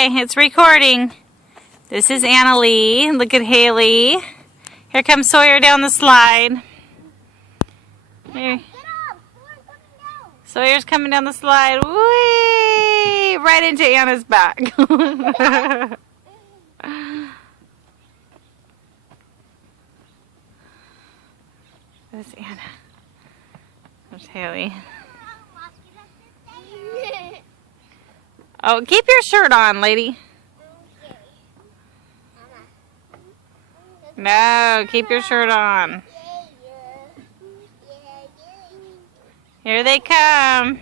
Okay, it's recording. This is Anna Lee. Look at Haley. Here comes Sawyer down the slide. Here. Sawyer's coming down the slide. Whee! Right into Anna's back. There's Anna. There's Haley. Oh, keep your shirt on, lady. No, keep your shirt on. Here they come.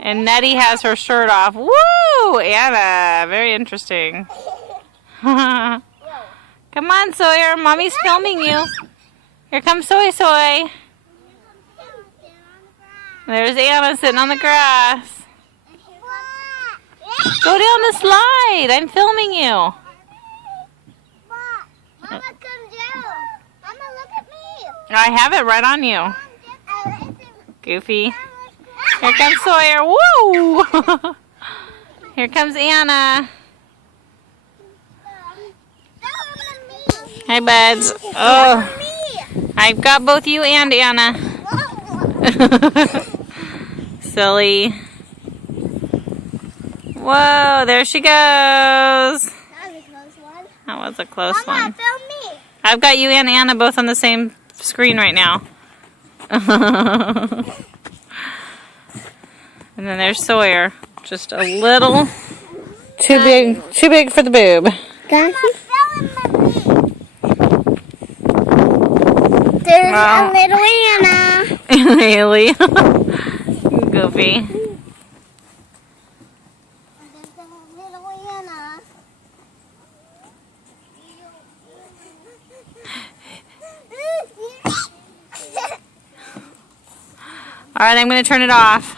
And Nettie has her shirt off. Woo! Anna, very interesting. Come on, Sawyer. Mommy's filming you. Here comes Soy Soy. There's Anna sitting on the grass. Go down the slide. I'm filming you. Mama, come down. Mama, look at me. I have it right on you. Goofy. Here comes Sawyer. Woo! Here comes Anna. Hi, buds. Oh, I've got both you and Anna. Silly. Whoa, there she goes. That was a close one. That was a close Mama, one. film me. I've got you and Anna both on the same screen right now. And then there's Sawyer. Just a little too big for the boob. There's a little Anna. Haley. Goofy. There's a little Anna. All right, I'm going to turn it off.